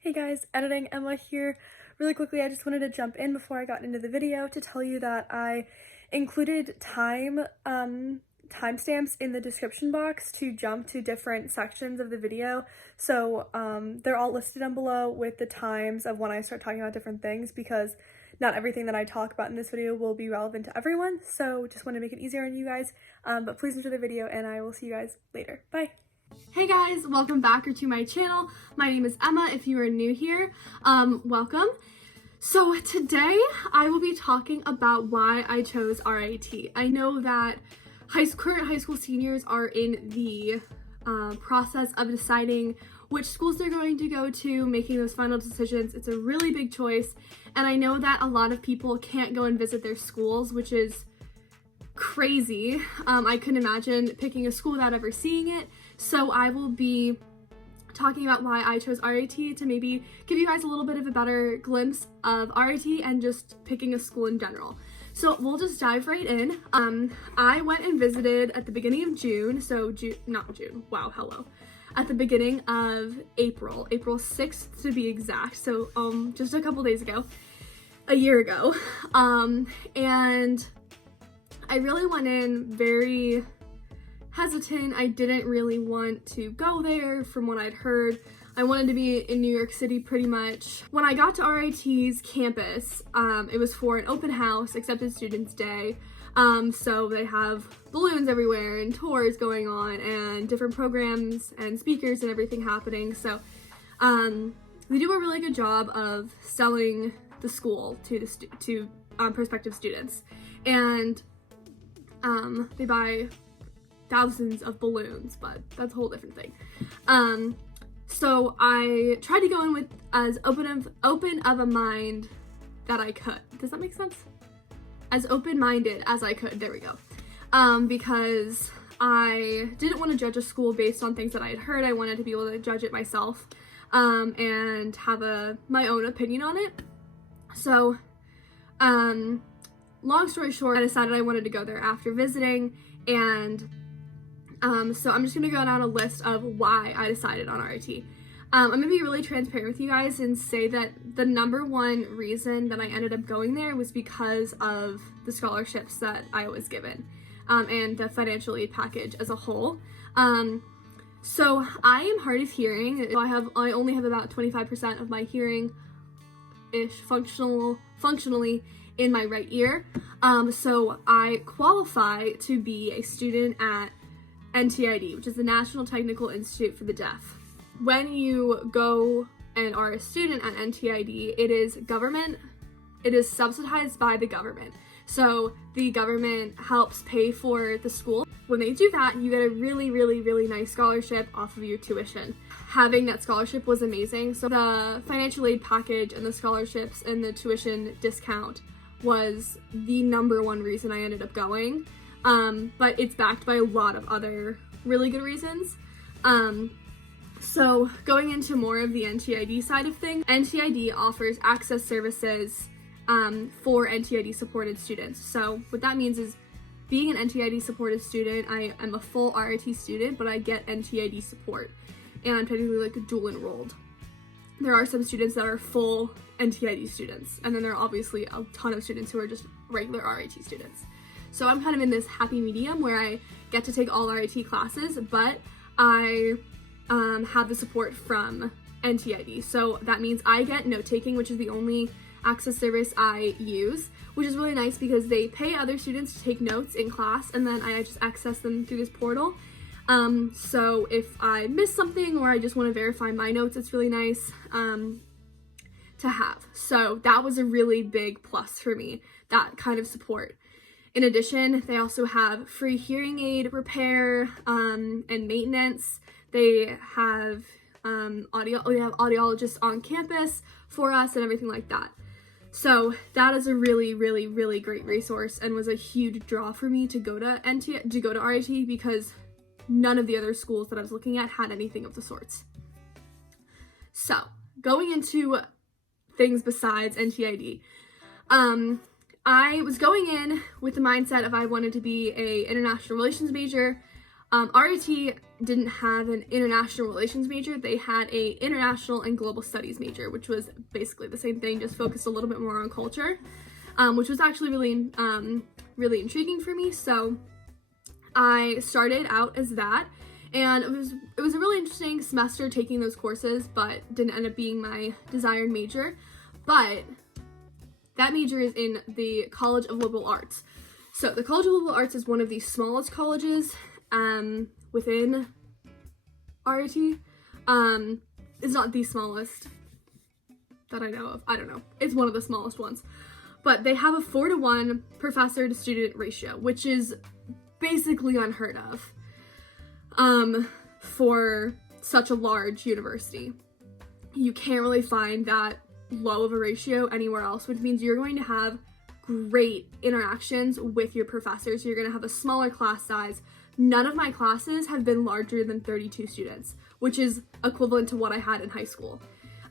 Hey guys, Editing Emma here. Really quickly, I just wanted to jump in before I got into the video to tell you that I included timestamps in the description box to jump to different sections of the video. So they're all listed down below with the times of when I start talking about different things, because not everything that I talk about in this video will be relevant to everyone. So just want to make it easier on you guys. But please enjoy the video and I will see you guys later. Bye. Hey guys, welcome back to my channel. My name is Emma. If you are new here, welcome. So today I will be talking about why I chose RIT. I know that current high school seniors are in the process of deciding which schools they're going to go to, making those final decisions. It's a really big choice, and I know that a lot of people can't go and visit their schools, which is crazy. I couldn't imagine picking a school without ever seeing it. So I will be talking about why I chose RIT to maybe give you guys a little bit of a better glimpse of RIT and just picking a school in general. So we'll just dive right in. I went and visited at the beginning of June, at the beginning of April 6th to be exact, so just a couple days ago, a year ago, and I really went in very hesitant. I didn't really want to go there from what I'd heard. I wanted to be in New York City pretty much. When I got to RIT's campus, it was for an open house, accepted students day. So they have balloons everywhere and tours going on and different programs and speakers and everything happening. So they do a really good job of selling the school to prospective students. And they buy thousands of balloons, but that's a whole different thing. So I tried to go in with as open of a mind that I could. Does that make sense? As open-minded as I could. There we go. Because I didn't want to judge a school based on things that I had heard. I wanted to be able to judge it myself, and have my own opinion on it. So, long story short, I decided I wanted to go there after visiting, and so I'm just gonna go down a list of why I decided on RIT. I'm gonna be really transparent with you guys and say that the number one reason that I ended up going there was because of the scholarships that I was given, and the financial aid package as a whole. So I am hard of hearing. I only have about 25% of my hearing-ish functionally in my right ear. So I qualify to be a student at NTID, which is the National Technical Institute for the Deaf. When you go and are a student at NTID, it is subsidized by the government. So the government helps pay for the school. When they do that, you get a really, really, really nice scholarship off of your tuition. Having that scholarship was amazing. So the financial aid package and the scholarships and the tuition discount was the number one reason I ended up going. But it's backed by a lot of other really good reasons. So going into more of the NTID side of things, NTID offers access services for NTID supported students. So what that means is, being an NTID supported student, I am a full RIT student, but I get NTID support, and I'm technically like dual enrolled. There are some students that are full NTID students, and then there are obviously a ton of students who are just regular RIT students. So I'm kind of in this happy medium where I get to take all RIT classes, but I have the support from NTID. So that means I get note-taking, which is the only access service I use, which is really nice because they pay other students to take notes in class, and then I just access them through this portal. So if I miss something or I just want to verify my notes, it's really nice to have. So that was a really big plus for me, that kind of support. In addition, they also have free hearing aid repair and maintenance. They have audiologists on campus for us and everything like that. So that is a really, really, really great resource and was a huge draw for me to go to RIT, because none of the other schools that I was looking at had anything of the sorts. So going into things besides NTID, I was going in with the mindset of I wanted to be a international relations major. RIT didn't have an international relations major. They had a international and global studies major, which was basically the same thing, just focused a little bit more on culture, which was actually really intriguing for me. So I started out as that, and it was a really interesting semester taking those courses, but didn't end up being my desired major. But that major is in the College of Liberal Arts. So the College of Liberal Arts is one of the smallest colleges within RIT. It's not the smallest that I know of. I don't know. It's one of the smallest ones. But they have a 4-to-1 professor to student ratio, which is basically unheard of for such a large university. You can't really find that low of a ratio anywhere else, which means you're going to have great interactions with your professors. You're going to have a smaller class size. None of my classes have been larger than 32 students, which is equivalent to what I had in high school.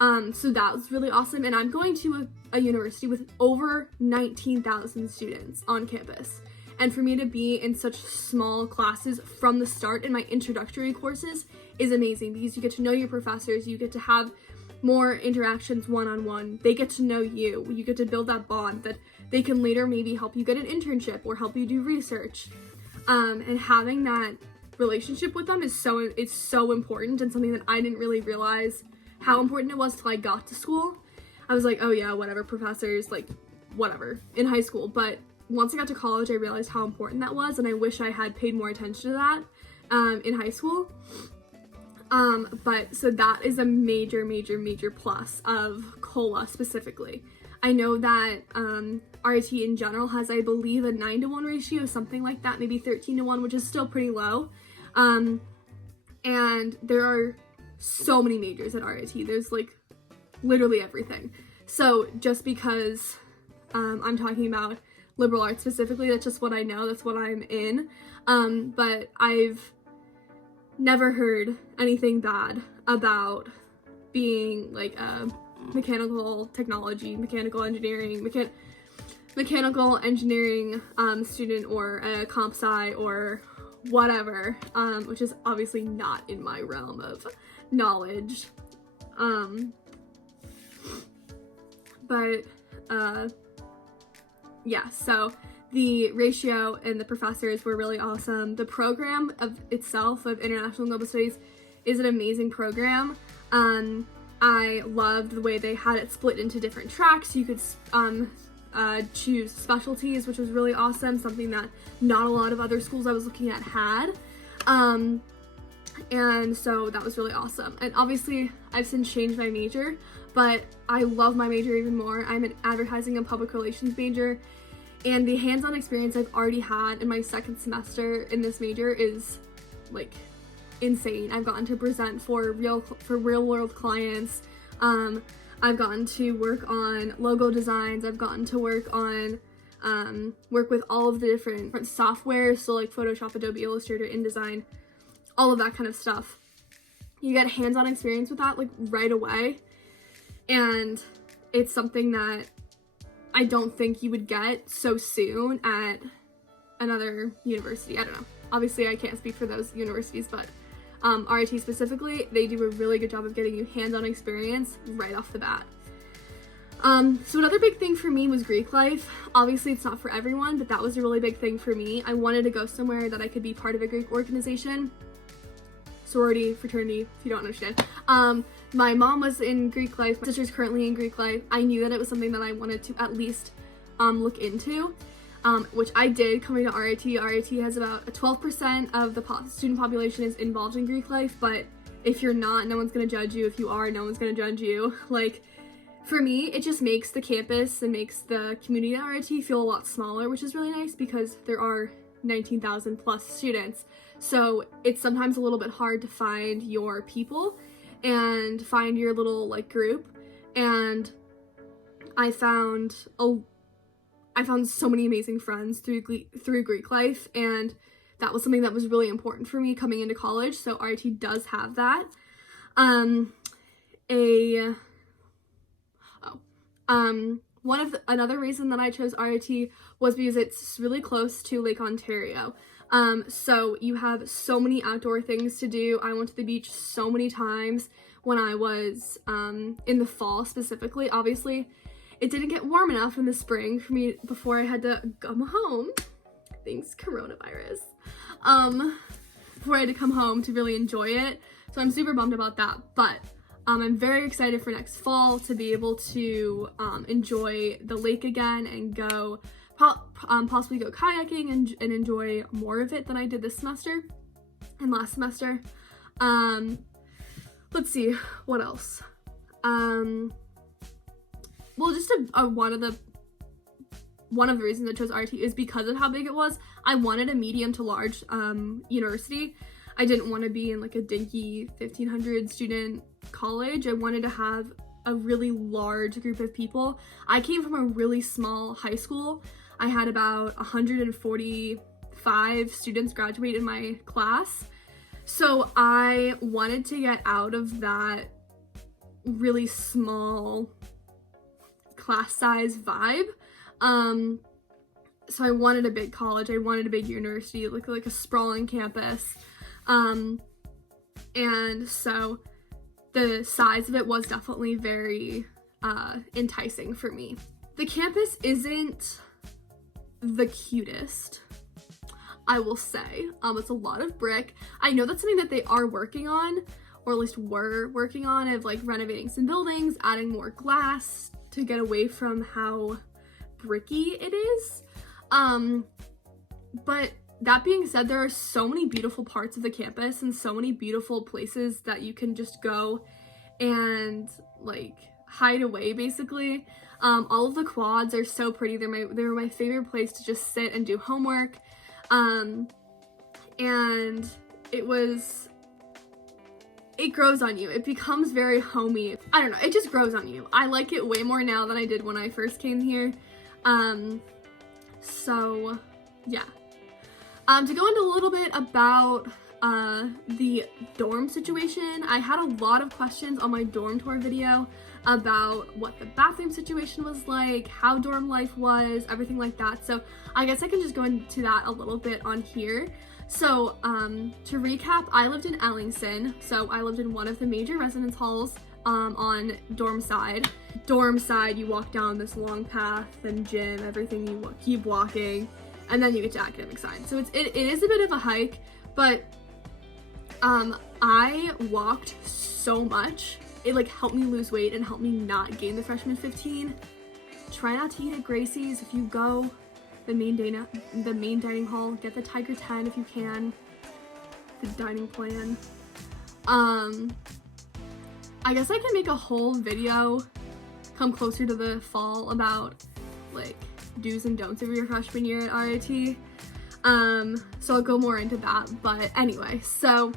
So that was really awesome. And I'm going to a university with over 19,000 students on campus. And for me to be in such small classes from the start in my introductory courses is amazing, because you get to know your professors, you get to have more interactions one-on-one, they get to know you, you get to build that bond that they can later maybe help you get an internship or help you do research. And having that relationship with them is so important, and something that I didn't really realize how important it was till I got to school. I was like, oh yeah, whatever, professors, like whatever, in high school. But once I got to college, I realized how important that was, and I wish I had paid more attention to that in high school. But so that is a major plus of COLA specifically. I know that RIT in general has, I believe, a 9-to-1 ratio, something like that, maybe 13-to-1, which is still pretty low. And there are so many majors at RIT. There's like literally everything. So just because I'm talking about liberal arts specifically, that's just what I know, that's what I'm in. But I've never heard anything bad about being like a mechanical technology, mechanical engineering student, or a comp sci or whatever, which is obviously not in my realm of knowledge. Yeah, so the ratio and the professors were really awesome. The program of itself of International and Global Studies is an amazing program. I loved the way they had it split into different tracks. You could choose specialties, which was really awesome, something that not a lot of other schools I was looking at had. And so that was really awesome. And obviously I've since changed my major, but I love my major even more. I'm an advertising and public relations major, and the hands-on experience I've already had in my second semester in this major is like insane. I've gotten to present for real world clients. I've gotten to work on logo designs. I've gotten to work on work with all of the different softwares, so like Photoshop, Adobe Illustrator, InDesign, all of that kind of stuff. You get hands-on experience with that like right away, and it's something that I don't think you would get so soon at another university. I don't know. Obviously, I can't speak for those universities, but RIT specifically, they do a really good job of getting you hands-on experience right off the bat. So another big thing for me was Greek life. Obviously, it's not for everyone, but that was a really big thing for me. I wanted to go somewhere that I could be part of a Greek organization. Sorority, fraternity, if you don't understand. My mom was in Greek life. My sister's currently in Greek life. I knew that it was something that I wanted to at least look into, which I did coming to RIT. RIT has about 12% of the student population is involved in Greek life, but if you're not, no one's gonna judge you. If you are, no one's gonna judge you. Like, for me, it just makes the campus and makes the community at RIT feel a lot smaller, which is really nice because there are 19,000 plus students. So it's sometimes a little bit hard to find your people and find your little like group. And I found so many amazing friends through Greek life, and that was something that was really important for me coming into college. So RIT does have that. Another reason that I chose RIT was because it's really close to Lake Ontario. So you have so many outdoor things to do. I went to the beach so many times when I was in the fall specifically. Obviously, it didn't get warm enough in the spring for me before I had to come home. Thanks, coronavirus. Before I had to come home to really enjoy it. So I'm super bummed about that. But I'm very excited for next fall to be able to enjoy the lake again and go possibly go kayaking and enjoy more of it than I did this semester and last semester. Let's see, what else? Well, just one of the reasons I chose RIT is because of how big it was. I wanted a medium to large university. I didn't want to be in like a dinky 1,500 student college. I wanted to have a really large group of people. I came from a really small high school. I had about 145 students graduate in my class. So I wanted to get out of that really small class size vibe. So I wanted a big college. I wanted a big university, like a sprawling campus. And so the size of it was definitely very enticing for me. The campus isn't the cutest, I will say. It's a lot of brick. I know that's something that they are working on, or at least were working on, of like renovating some buildings, adding more glass to get away from how bricky it is. But that being said, there are so many beautiful parts of the campus and so many beautiful places that you can just go and like hide away, basically. All of the quads are so pretty. They were my favorite place to just sit and do homework. And it grows on you. It becomes very homey. I don't know, it just grows on you. I like it way more now than I did when I first came here. So yeah. To go into a little bit about the dorm situation, I had a lot of questions on my dorm tour video about what the bathroom situation was like, how dorm life was, everything like that. So I guess I can just go into that a little bit on here. So to recap, I lived in Ellingson. So I lived in one of the major residence halls on dorm side. Dorm side, you walk down this long path and gym, everything, you keep walking, and then you get to academic side. So it is a bit of a hike, but I walked so much. It like helped me lose weight and helped me not gain the freshman 15. Try not to eat at Gracie's if you go. The main dining hall. Get the Tiger 10 if you can. The dining plan. I guess I can make a whole video come closer to the fall about like do's and don'ts of your freshman year at RIT. So I'll go more into that. But anyway, so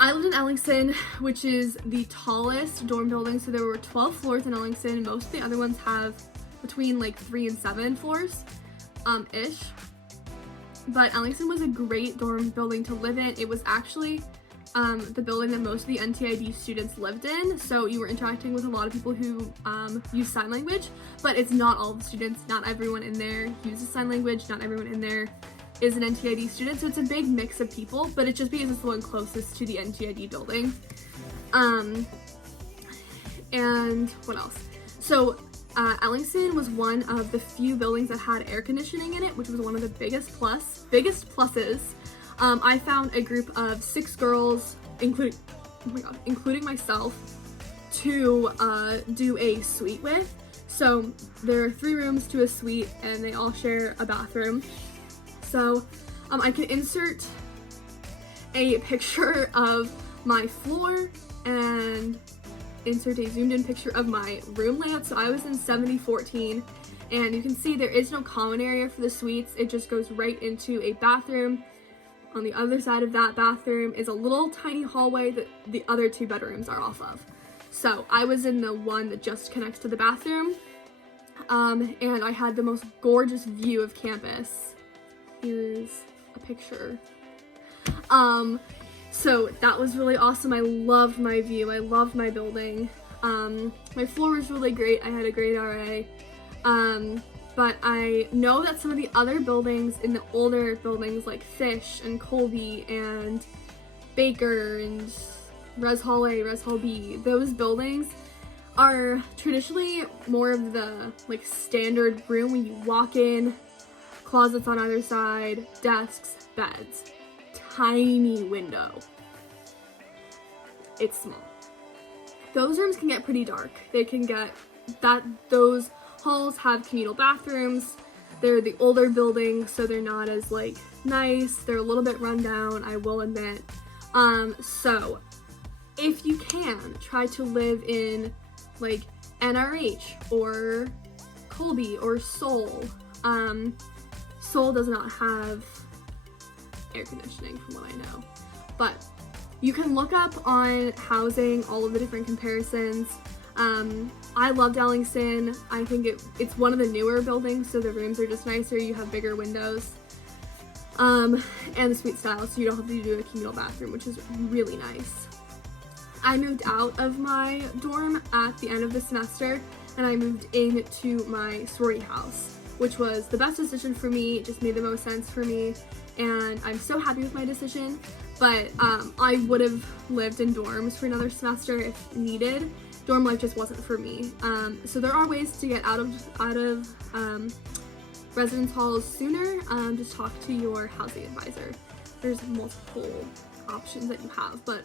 I lived in Ellingson, which is the tallest dorm building. So there were 12 floors in Ellingson. Most of the other ones have between like 3 and 7 floors, ish. But Ellingson was a great dorm building to live in. It was actually the building that most of the NTID students lived in. So you were interacting with a lot of people who use sign language, but it's not all the students. Not everyone in there uses sign language. Not everyone in there is an NTID student, so it's a big mix of people, but it's just because it's the one closest to the NTID building. And what else? So Ellingson was one of the few buildings that had air conditioning in it, which was one of the biggest pluses. I found a group of 6 girls, including myself, to do a suite with. So there are 3 rooms to a suite, and they all share a bathroom. So I can insert a picture of my floor and insert a zoomed in picture of my room layout. So I was in 7014, and you can see there is no common area for the suites. It just goes right into a bathroom. On the other side of that bathroom is a little tiny hallway that the other 2 bedrooms are off of. So I was in the one that just connects to the bathroom, and I had the most gorgeous view of campus. Here's a picture. So that was really awesome. I loved my view. I loved my building. My floor was really great. I had a great RA. but I know that some of the other buildings in the older buildings like Fish and Colby and Baker and Res Hall A, Res Hall B, those buildings are traditionally more of the like standard room when you walk in, closets on either side, desks, beds, tiny window. It's small. Those rooms can get pretty dark. They can get those halls have communal bathrooms. They're the older buildings, so they're not as like nice. They're a little bit run down, I will admit. So if you can, try to live in like NRH or Colby or Seoul. Seoul does not have air conditioning from what I know, but you can look up on housing all of the different comparisons. I loved Ellingson. I think it's one of the newer buildings, so the rooms are just nicer. You have bigger windows, and the suite style, so you don't have to do a communal bathroom, which is really nice. I moved out of my dorm at the end of the semester, and I moved into my sorority house, which was the best decision for me. It just made the most sense for me, and I'm so happy with my decision. But I would have lived in dorms for another semester if needed. Dorm life just wasn't for me. So there are ways to get out of residence halls sooner. Just talk to your housing advisor. There's multiple options that you have, but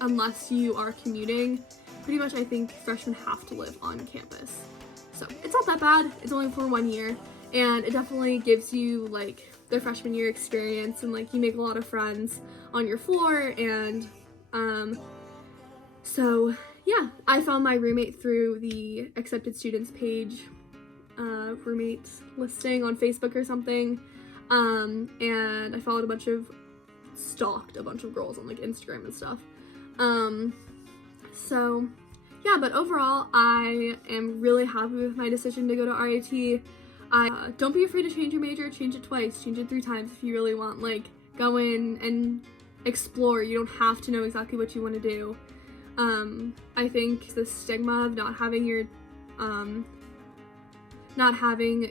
unless you are commuting, pretty much I think freshmen have to live on campus. So it's not that bad. It's only for 1 year, and it definitely gives you like their freshman year experience, and like you make a lot of friends on your floor. And so yeah, I found my roommate through the accepted students page, roommate listing on Facebook or something, and I stalked a bunch of girls on like Instagram and stuff. So yeah, but overall I am really happy with my decision to go to RIT. Don't be afraid to change your major. Change it twice, change it 3 times if you really want. Like, go in and explore. You don't have to know exactly what you want to do. I think the stigma of not having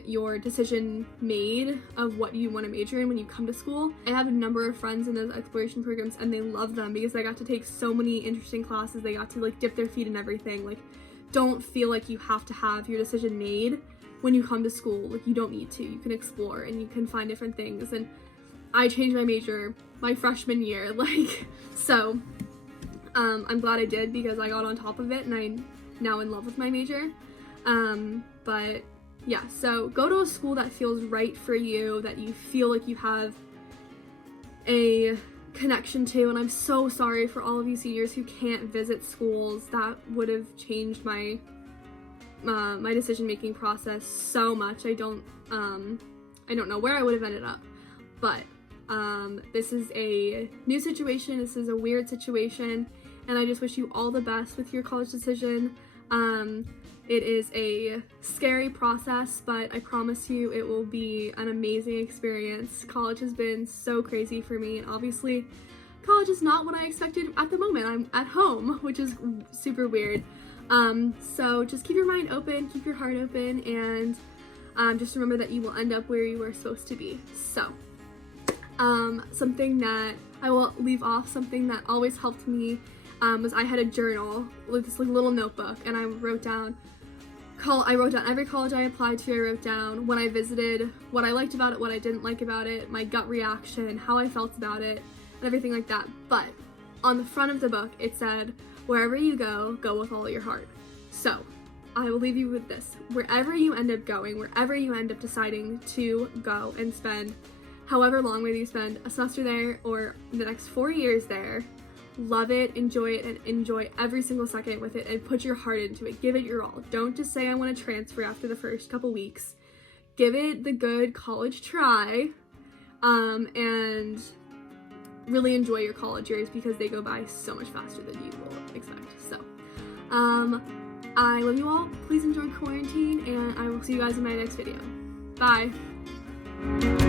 your decision made of what you want to major in when you come to school. I have a number of friends in those exploration programs, and they love them because they got to take so many interesting classes. They got to like dip their feet in everything. Like, don't feel like you have to have your decision made when you come to school. Like, you don't need to. You can explore and you can find different things. And I changed my major my freshman year, like, so I'm glad I did because I got on top of it and I'm now in love with my major. But yeah, so go to a school that feels right for you, that you feel like you have a connection to. And I'm so sorry for all of you seniors who can't visit schools. That would have changed my my decision-making process so much. I don't know where I would have ended up, but this is a new situation. This is a weird situation, and I just wish you all the best with your college decision. It is a scary process, but I promise you it will be an amazing experience. College has been so crazy for me, and obviously college is not what I expected at the moment. I'm at home, which is super weird. So just keep your mind open, keep your heart open, and just remember that you will end up where you were supposed to be. So something that I will leave off, something that always helped me, was I had a journal with this like little notebook, and I wrote down every college I applied to. I wrote down when I visited, what I liked about it, what I didn't like about it, my gut reaction, how I felt about it, and everything like that. But on the front of the book it said, wherever you go, go with all your heart. So I will leave you with this. Wherever you end up going, wherever you end up deciding to go and spend however long, whether you spend a semester there or the next 4 years there, love it, enjoy it, and enjoy every single second with it, and put your heart into it. Give it your all. Don't just say I want to transfer after the first couple weeks. Give it the good college try, and really enjoy your college years because they go by so much faster than you will expect. So I love you all. Please enjoy quarantine, and I will see you guys in my next video. Bye.